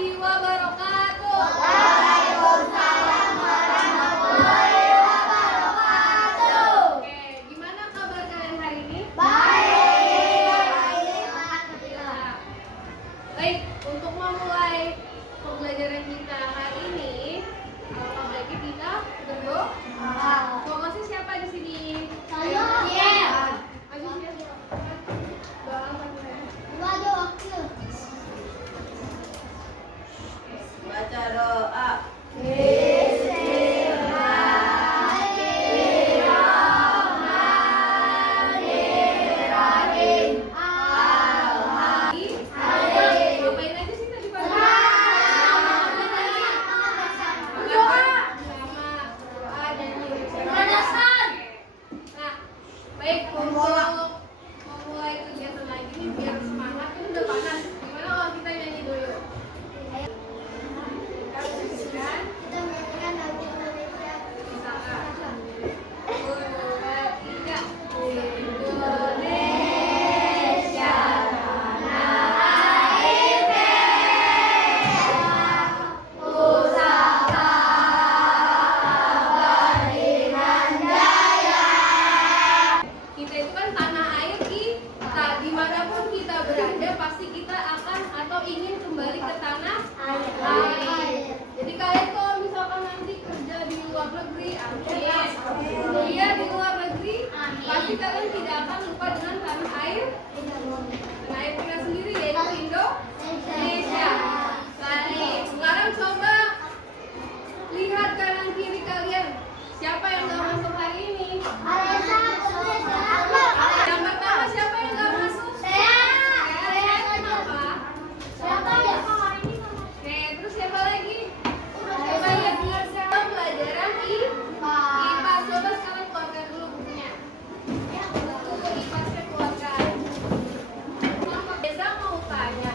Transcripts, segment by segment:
warahmatullahi wabarakatuh. Waalaikumsalam warahmatullahi wabarakatuh. Oke, gimana kabar kalian hari ini? Baik. Alhamdulillah. Baik, untuk memulai pembelajaran kita hari ini, lagi kita berdoa. Fokusnya siapa di sini? Saya. Maju siapa? Doa apa? Wajah wakil. Baca doa. Bismillahirrahmanirrahim. Ngapain aja sih tadi pagi? Doa. Sama doa dan Pemanasan. Nah, baik untuk memulai kegiatan lagi nih biar semangat. Ini udah panas. Gimana kalau kita nyanyi dulu? Kita menyanyikan. Kita menyanyikan lagu Indonesia. Bisa nggak? 1, 2, 3. Indonesia tanah air merah, pusaka beriman jaya. Kita itu kan tanah air kita, dimanapun kita berada pasti kita akan atau ingin kembali ke tanah air. Jadi kalian kalau misalkan nanti kerja di luar negeri, kuliah di luar negeri, pasti kalian tidak akan lupa dengan tanah air. Tanah air kita sendiri yaitu Indonesia. Baik, sekarang coba lihat kanan kiri kalian. Siapa yang nggak masuk hari ini? Yang pertama siapa yang nggak masuk? Saya. Kenapa? Oke, terus siapa lagi? Coba lihat pelajaran IPA. Coba sekarang keluarkan dulu bukunya. Buku IPA saya keluarkan. Desa mau tanya.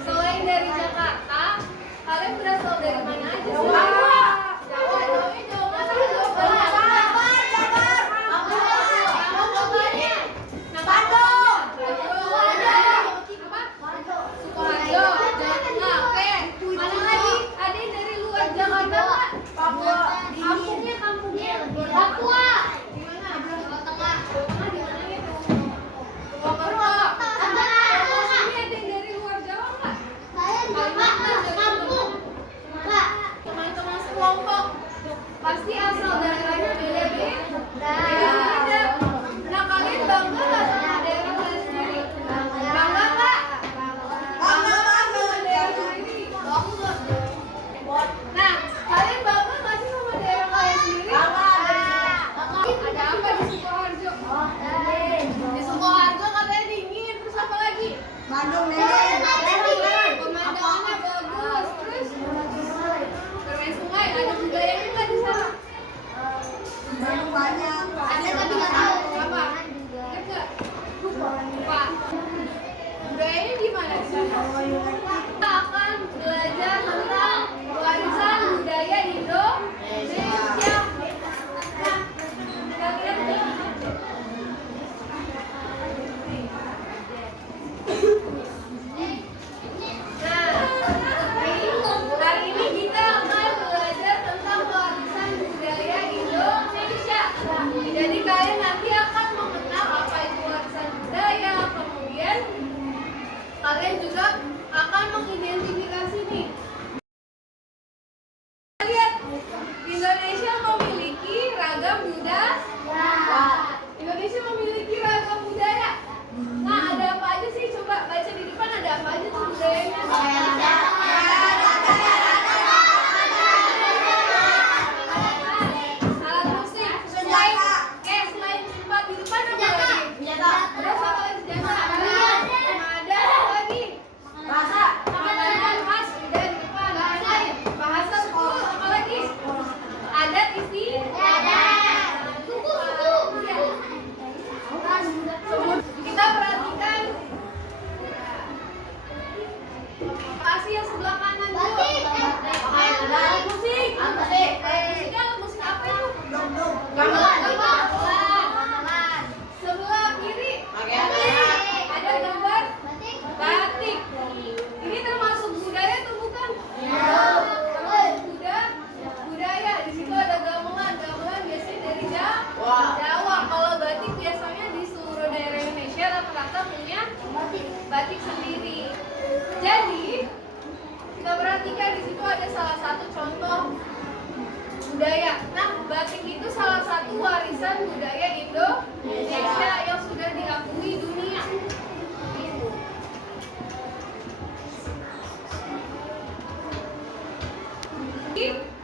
Selain dari Jakarta, kalian berasal dari mana aja sih? Jawa. Jawabnya Jawa mana? Jawa Barat. Sukoharjo. Oke. Mana lagi? Ada yang dari luar Jakarta nggak? Kampungnya. Papua. Di mana? Jawa Tengah. Jawa Tengah di mana gitu? Purwokerto. Ini ada yang dari luar Jawa nggak? Saya kampung. Pak. Teman-teman sekelompok pasti asal daerahnya beda-beda. Nah, kalian bangga nggak sama daerah kalian sendiri? Bangga nggak? Bangga sama daerah sendiri. Nah, kalian bangga nggak sih sama daerah kalian sendiri? Ada apa di Sukoharjo? Di Sukoharjo katanya dingin, terus apa lagi? Pemandangannya bagus, terus bermain sungai, ada budayanya nggak di sana? Ada tapi nggak tahu. Apa? Ingat nggak? Lupa. Budayanya gimana di sana? Kita akan belajar tentang warisan budaya Indonesia. Nah, kalian hari ini kita akan belajar tentang warisan budaya Indonesia. Jadi kalian nanti akan mengenal apa itu warisan budaya, kemudian kalian juga akan mengidentifikasi nih. Lihat, Indonesia memiliki ragam budaya. Indonesia memiliki ragam budaya. Nah, ada apa aja sih? Coba baca di depan ada apa aja tuh budayanya? Alat musik. Selain empat di depan apa lagi? Terus apa lagi? Senjata. Ada apa lagi? Makanan khas dan di depan. Bahasa suku apa lagi? Adat istiadat. Suku. Kita perhatikan. Kasih yang sebelah kanan dulu. Alat musik. Alat musik apa itu? Gamelan. Sebelah kiri ada gambar batik. Ini termasuk salah satu contoh budaya. Nah, batik itu salah satu warisan budaya Indonesia yang sudah diakui dunia.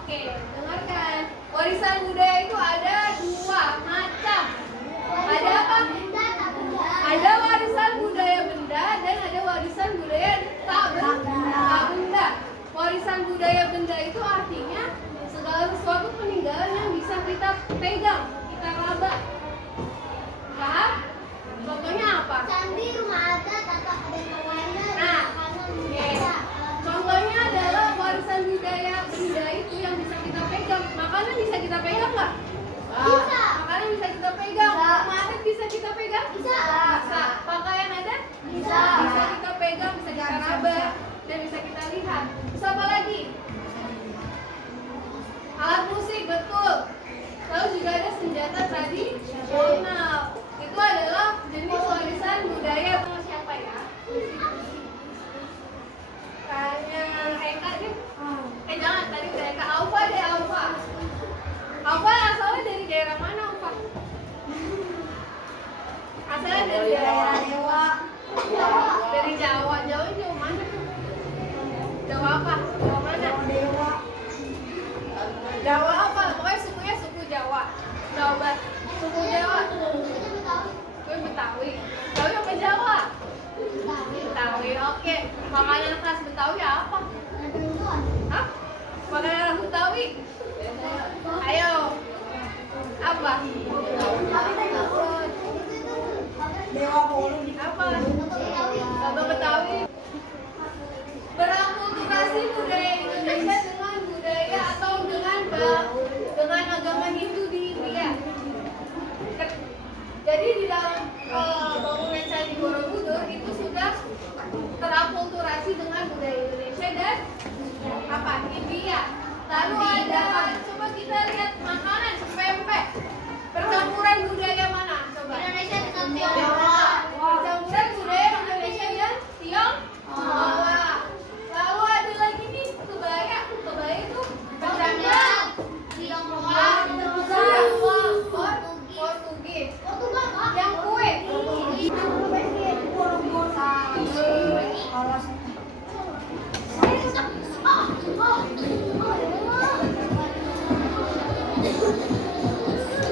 Oke, dengarkan. Warisan budaya itu ada dua macam. Ada apa? Ada warisan budaya benda dan ada warisan budaya tak benda. Warisan budaya benda itu artinya segala sesuatu peninggalan yang bisa kita pegang, kita raba. Paham? Contohnya apa? Candi, rumah adat, atau ada pewarna, Nah, makanan, oke. Contohnya adalah warisan budaya benda itu yang bisa kita pegang. Makanan bisa kita pegang nggak? Bisa. Makanan bisa kita pegang. Bisa. Rumah adat bisa kita pegang? Bisa. Bisa. Pakaian adat? Bisa. Bisa kita pegang, bisa kita raba, dan bisa kita lihat. Bisa apa lagi? Alat musik, betul. Lalu juga ada senjata tradisional. Itu adalah jenis warisan budaya. Siapa ya? Tanya Eka deh. Jangan, tadi udah Eka. Alfa deh, Alfa. Alfa asalnya dari daerah mana, Alfa? Asalnya dari daerah Dewa. Dari Jawa. Jawa jauh mana? Jawa apa? Jawa mana? Dewa. Jawa apa? Pokoknya sukunya suku Jawa. Jawa Barat. Suku Jawa. Gue Betawi. Betawi apa Jawa? Betawi. Oke. Makanan khas Betawi apa? Hah? Makanan khas Betawi? Ayo. Apa? Dewa Bolu. Apa? Soto Betawi. Berakulturasi budaya Indonesia dengan budaya atau dengan agama Hindu di India. Jadi di dalam bangunan Candi Borobudur itu sudah terakulturasi dengan budaya Indonesia dan apa? India. Lalu ada, coba kita lihat makanan pempek. Percampuran budaya mana? Coba. Indonesia dengan Tiongkok. Percampuran budaya Indonesia dan Tiongkok. Lalu ada lagi nih kebaya. Kebaya itu bercampuran Portugis. Yang kue.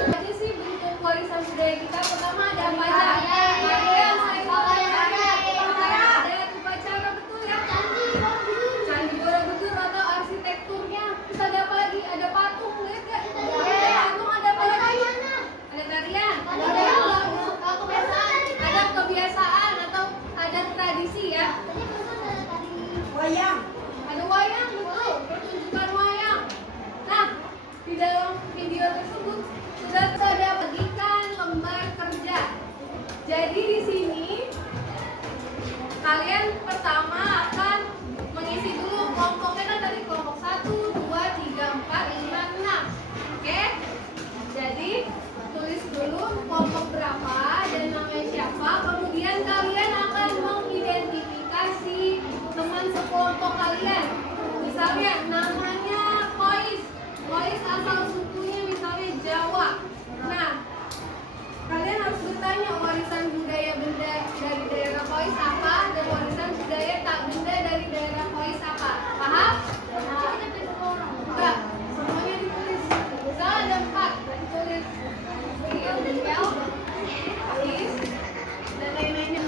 Aja sih bentuk warisan budaya kita. Pertama ada apa aja? Ada upacara, betul ya? Candi Borobudur atau arsitekturnya. Terus ada apa lagi? Ada patung, lihat gak? Ada patung, ada apa lagi? Ada tarian. Ada kebiasaan atau ada tradisi ya. Wayang. Ada wayang, betul. Pertunjukan wayang. Nah, di dalam video tersebut sudah ada bagikan lembar kerja. Jadi di sini kalian pertama akan mengisi dulu kelompoknya kan tadi kelompok 1, 2, 3, 4, 5, 6. Oke? Jadi tulis dulu kelompok berapa dan namanya siapa. Kemudian kalian akan mengidentifikasi teman sekelompok kalian. Misalnya namanya Kois. Kois asal sukunya misalnya Jawa. Nah, kalian harus bertanya warisan budaya benda dari daerah Kois apa dan warisan budaya tak benda dari daerah Kois apa. Paham? Enggak, semuanya ditulis. Misalnya ada 4, ditulis Tinggal, Ais, dan lain-lainnya.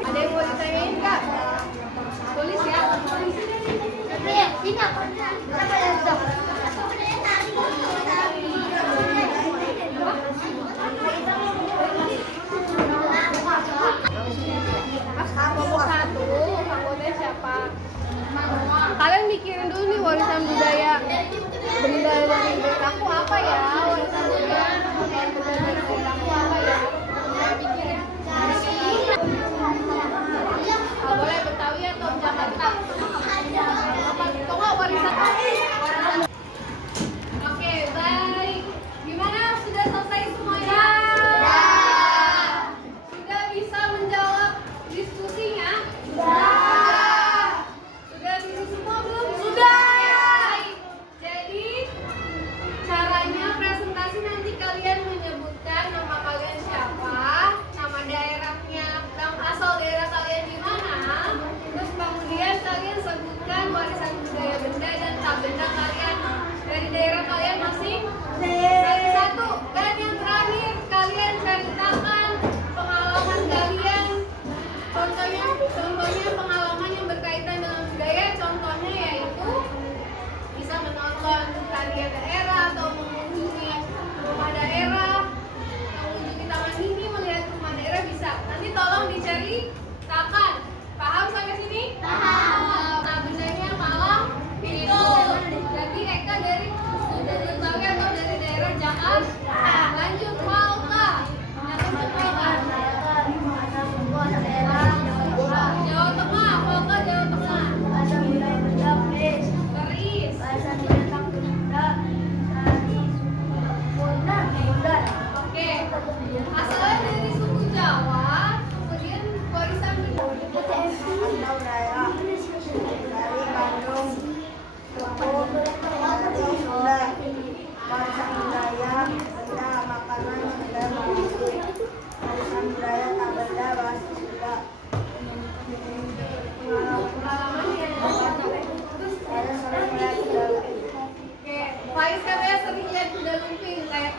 Ada yang mau ditanyain nggak? Tulis ya. Kelompok 1, anggotanya siapa? Kalian mikirin dulu nih warisan budaya benda dari daerahku apa ya? Warisan budaya benda dari daerahku apa ya? Pikirin. Boleh Betawi atau Jakarta? Atau nggak warisan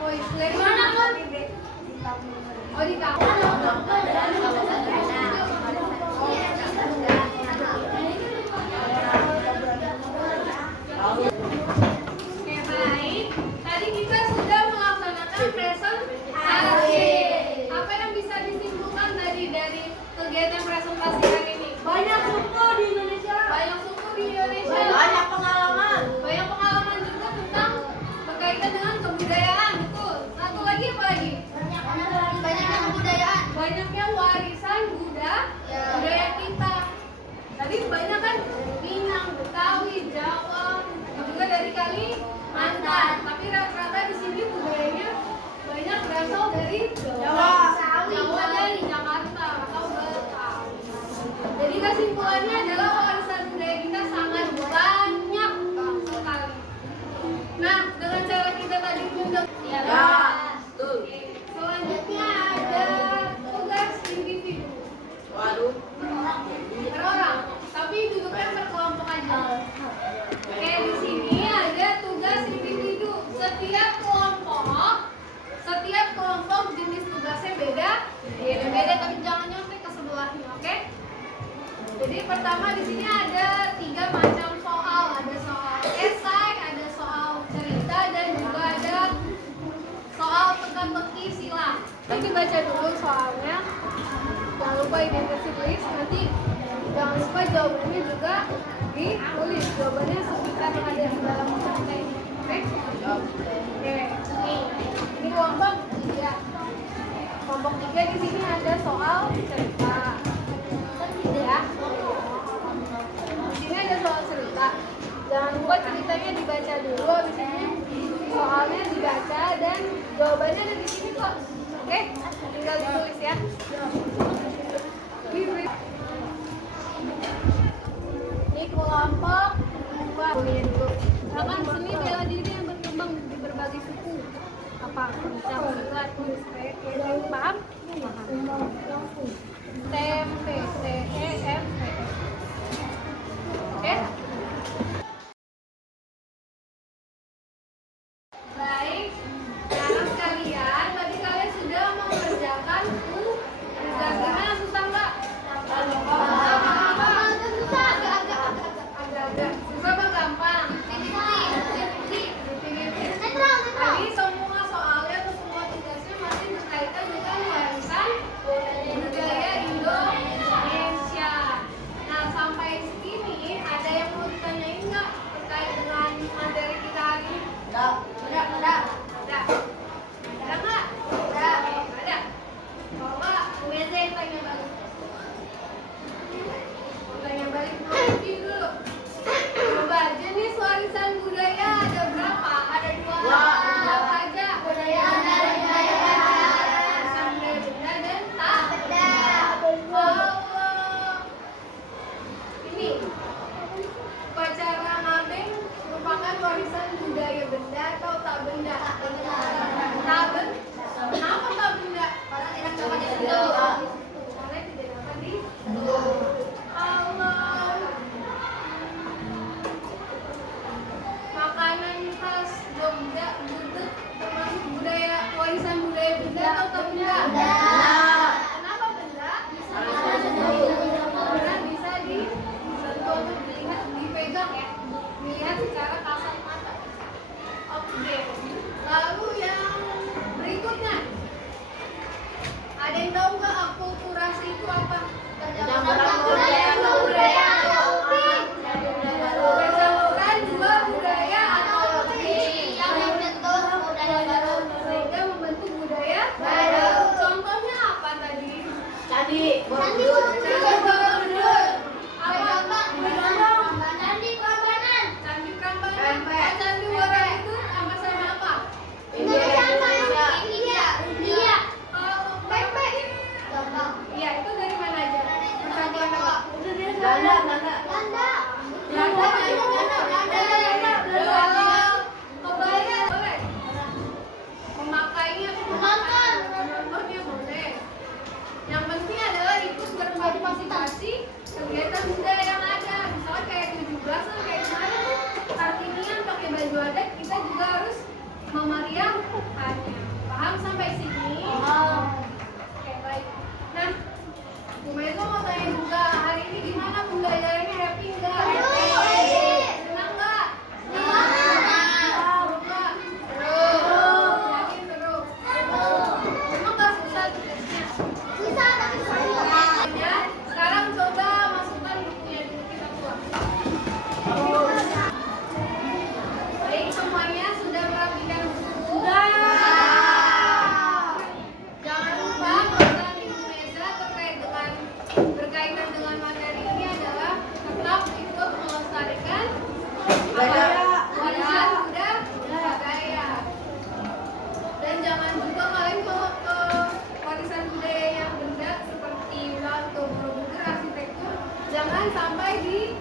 kuis. Dari mana kan? Oh di kampus. Oke baik. Tadi kita sudah melaksanakan presentasi. Apa yang bisa disimpulkan tadi dari kegiatan presentasi hari ini? Banyak suku di Indonesia. Banyak suku di Indonesia. Banyak pengalaman. Banyak pengalaman juga tentang berkaitan dengan kebudayaan, betul. Satu lagi apa lagi? Banyaknya kebudayaan. Banyaknya warisan budaya kita. Tadi banyak kan Minang, Betawi, Jawa, juga dari Kalimantan. Tapi rata-rata di sini budayanya banyak berasal dari Jawa. Jawa dari Jakarta atau Betawi. Jadi kesimpulannya adalah warisan budaya kita sangat banyak sekali. Nah, dengan cara kita tadi mengundang Betul. selanjutnya ada tugas individu. Waduh. Per orang, tapi duduknya berkelompok aja. Oke, di sini ada tugas individu. Setiap kelompok jenis tugasnya beda, tapi jangan nyontek ke sebelahnya, oke? Jadi pertama di sini ada 3 macam soal, ada soal esai, ada soal cerita, dan juga ada soal teka-teki silang. Ini dibaca dulu soalnya. Jangan lupa ditulis, nanti jangan lupa jawabannya juga ditulis. Jawabannya sekitar yang ada di dalam kertas ini. Oke? Oke. Ini kelompok 3. Kelompok 3 di sini ada soal cerita. Ya. Di sini ada soal cerita. Jangan lupa ceritanya dibaca dulu, habis ini soalnya dibaca dan jawabannya ada di sini kok. Oke? Tinggal ditulis ya. Ini kelompok 2 dulu. Misalkan seni bela diri yang berkembang di berbagai suku. Apa? Pencak silat, paham? TMP, TEMP. Oke? Baik. Sekarang sekalian, tadi kalian sudah mengerjakan tugas. Gimana, susah nggak? Agak-agak. Susah apa gampang? Tadi semua soalnya atau semua tugasnya masih berkaitan dengan warisan budaya Indonesia. Jangan sampai di